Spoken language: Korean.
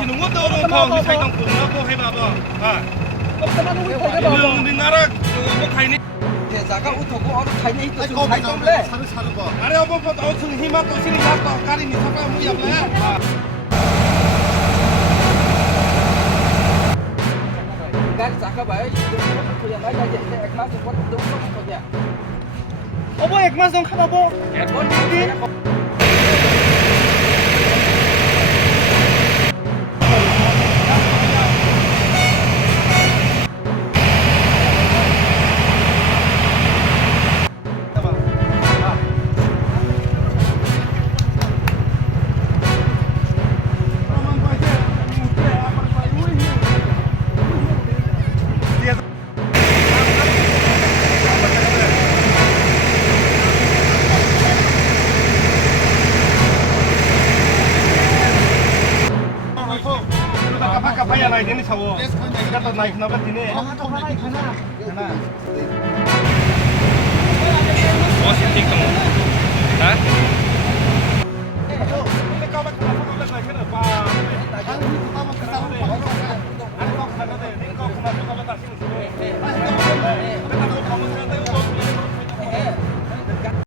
지는 것도 그렇고 우리 사이당 보고 해봐봐. 아. 우리 나라 뭐 가이네. 대사가 우토고 어느 가이네 있어 좀 살던데. 사는 거. 아래 한번 봐. 어떤 힘만 또 신이 나또 가리니 사과 뭐 yap래. Gak cakap baik, dia baik aja. Ekmas support untuk saja. 어버 액마성 카바보. Ekor ini. Kapaya naik ini sawo. Kita naik kenapa sini? Oh, naik sana.